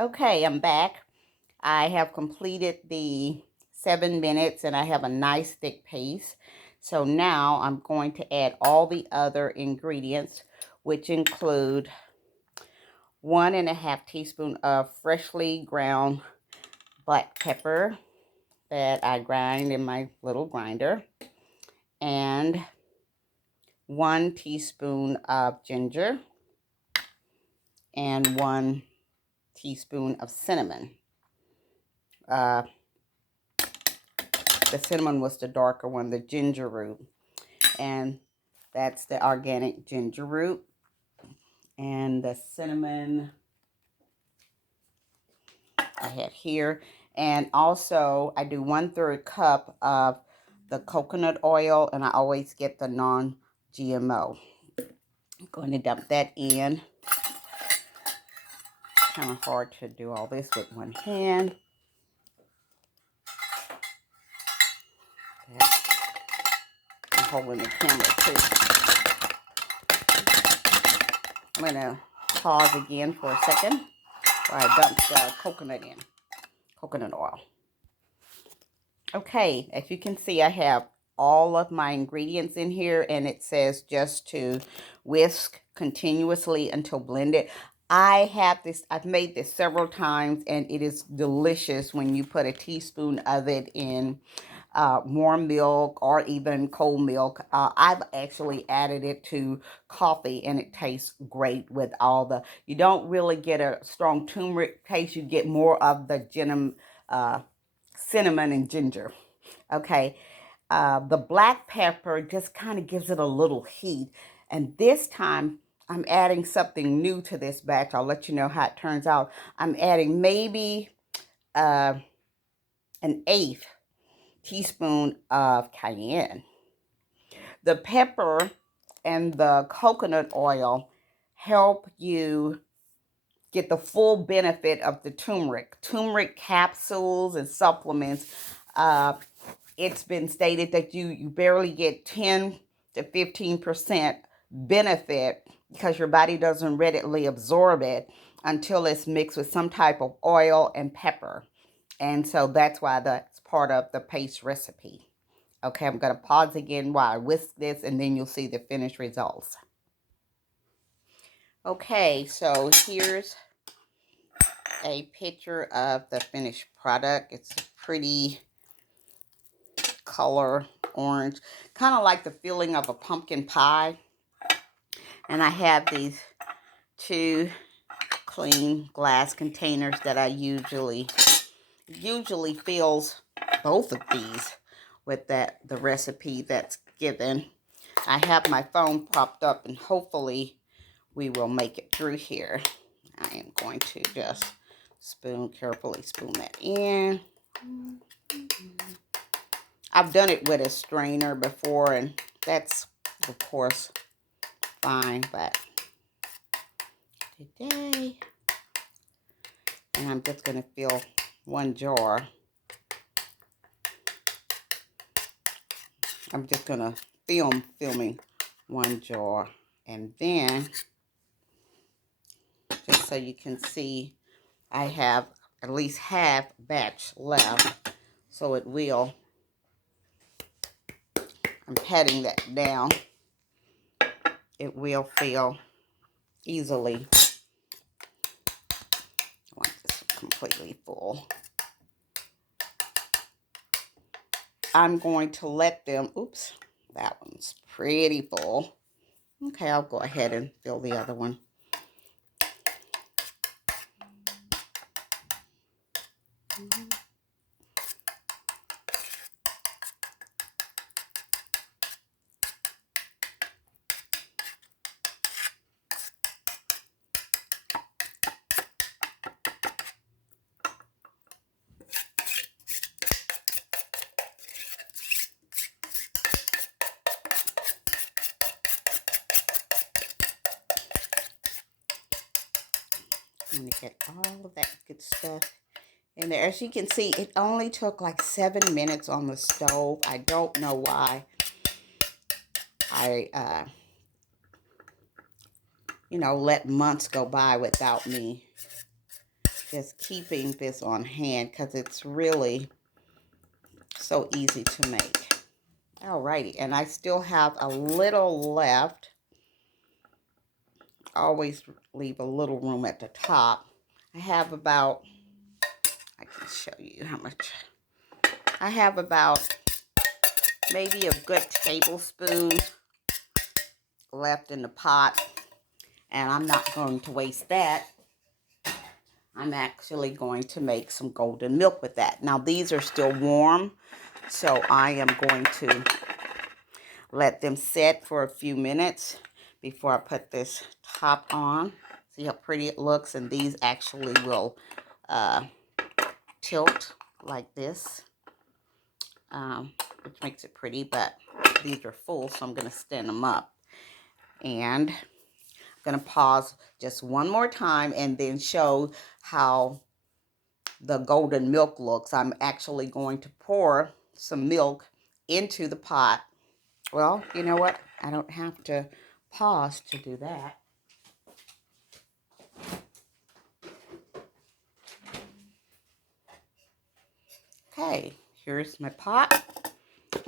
Okay, I'm back. I have completed the 7 minutes and I have a nice thick paste. So now I'm going to add all the other ingredients, which include 1.5 teaspoon of freshly ground black pepper that I grind in my little grinder, and 1 teaspoon of ginger, and 1 teaspoon of cinnamon. Uh, the cinnamon was the darker one, the ginger root. And that's the organic ginger root. And the cinnamon I had here. And also I do 1/3 cup of the coconut oil, and I always get the non-GMO. I'm going to dump that in. Kind of hard to do all this with one hand. I'm holding the camera too. I'm going to pause again for a second while I dump the coconut oil. Okay, as you can see, I have all of my ingredients in here, and it says just to whisk continuously until blended. I've made this several times, and it is delicious when you put a teaspoon of it in warm milk or even cold milk. I've actually added it to coffee, and it tastes great with all the, you don't really get a strong turmeric taste, you get more of the cinnamon and ginger. Okay, the black pepper just kind of gives it a little heat. And this time, I'm adding something new to this batch. I'll let you know how it turns out. I'm adding maybe an 1/8 teaspoon of cayenne. The pepper and the coconut oil help you get the full benefit of the turmeric. Turmeric capsules and supplements, it's been stated that you barely get 10 to 15% benefit because your body doesn't readily absorb it until it's mixed with some type of oil and pepper. And so that's why that's part of the paste recipe. Okay, I'm going to pause again while I whisk this, and then you'll see the finished results. Okay, so here's a picture of the finished product. It's a pretty color, orange, kind of like the feeling of a pumpkin pie. And I have these 2 clean glass containers that I usually fills both of these with the recipe that's given. I have my phone propped up, and hopefully we will make it through here. I am going to just carefully spoon that in. I've done it with a strainer before, and that's, of course, fine, but today, and I'm just going to fill 1 jar. I'm just going to filming 1 jar, and then, just so you can see, I have at least half batch left, so it will, I'm patting that down, it will fill easily. I want this completely full. I'm going to let them, oops, that one's pretty full. Okay, I'll go ahead and fill the other one. I'm going to get all of that good stuff in there. As you can see, it only took like 7 minutes on the stove. I don't know why I, let months go by without me just keeping this on hand because it's really so easy to make. Alrighty, and I still have a little left. Always leave a little room at the top. I have about, I can show you how much. I have about maybe a good tablespoon left in the pot, and I'm not going to waste that. I'm actually going to make some golden milk with that. Now these are still warm, so I am going to let them set for a few minutes before I put this top on. See how pretty it looks, and these actually will tilt like this, which makes it pretty, but these are full, so I'm going to stand them up. And I'm going to pause just one more time and then show how the golden milk looks. I'm actually going to pour some milk into the pot. Well, you know what? I don't have to pause to do that. Okay, here's my pot.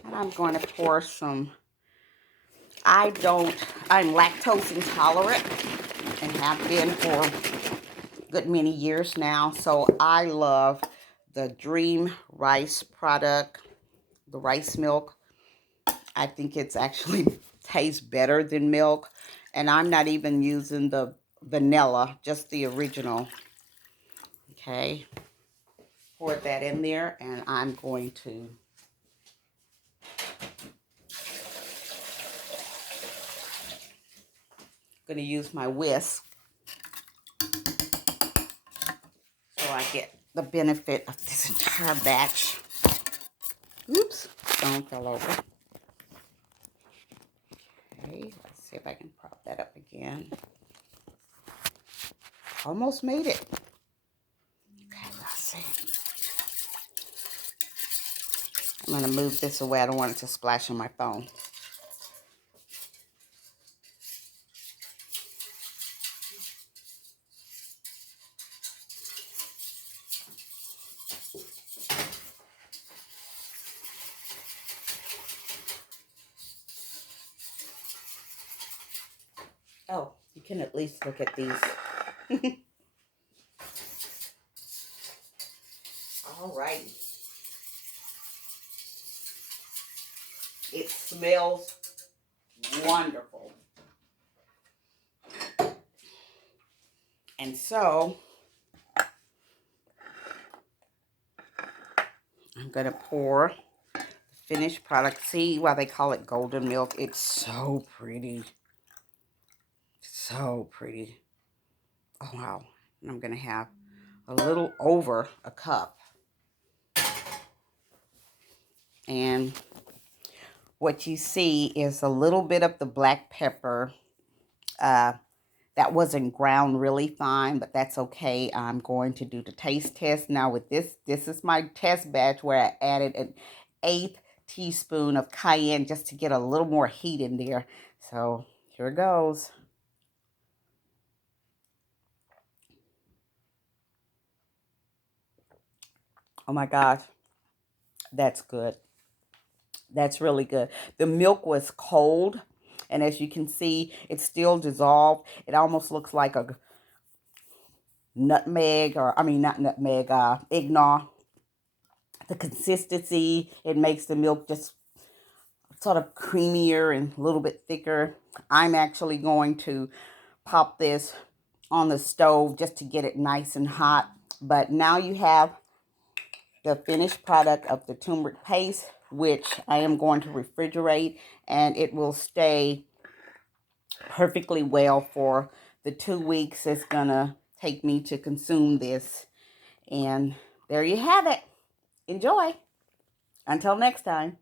And I'm going to pour some, I'm lactose intolerant and have been for a good many years now. So I love the Dream Rice product, the rice milk. I think it's actually tastes better than milk. And I'm not even using the vanilla, just the original. Okay, pour that in there, and I'm going to use my whisk so I get the benefit of this entire batch. Oops, stone fell over. Okay, let's see if I can prop that up again. Almost made it. Okay, let's see. I'm going to move this away. I don't want it to splash on my phone. Oh, you can at least look at these. All right. It smells wonderful. And so I'm going to pour the finished product. See why they call it golden milk? It's so pretty. So pretty. Oh, wow. And I'm going to have a little over a cup. And what you see is a little bit of the black pepper. That wasn't ground really fine, but that's okay. I'm going to do the taste test. Now with this is my test batch where I added an 1/8 teaspoon of cayenne just to get a little more heat in there. So here it goes. Oh my gosh, that's good. That's really good. The milk was cold, and as you can see, it's still dissolved. It almost looks like a nutmeg, or I mean not nutmeg, eggnog. The consistency, it makes the milk just sort of creamier and a little bit thicker. I'm actually going to pop this on the stove just to get it nice and hot. But now you have the finished product of the turmeric paste, which I am going to refrigerate, and it will stay perfectly well for the 2 weeks it's gonna take me to consume this. And there you have it. Enjoy. Until next time.